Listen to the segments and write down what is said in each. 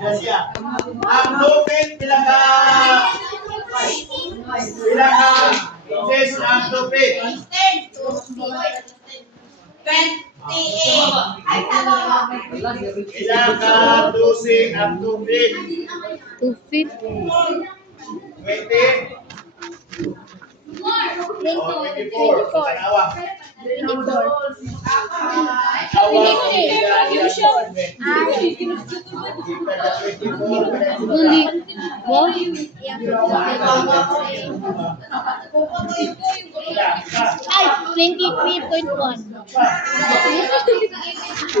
Gracia. Ang lupit, bilang ka. Bilang ka. Yes, ang lupit. 28. Bilang ka, 12 ang lupit. 2 feet. 20. Oh, 24. Kanawa. 24. Awa. Huli. Mo? Ay, 23.1.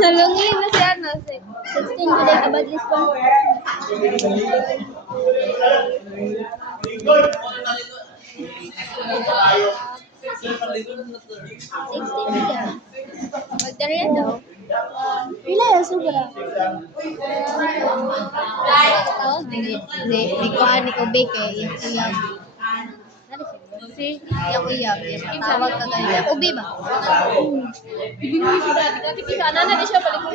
Nalungin na siya, no? 16 July, abad Lisbon. Lingkod. 16 July. Magdariya daw. Pila yung sobra? Oh, di ko ani ko bake eh. Yung iyag. Si, yung iyag. Yung tawag ka ganyan. Ubi ba? Hindi mo siya dati. Kasi kisa na di siya balik ko.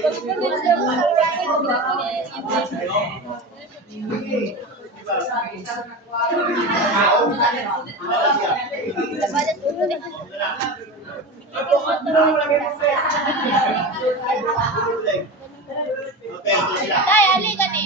Labanan ulo eh. Okay, sila. Ay, ali ka ni.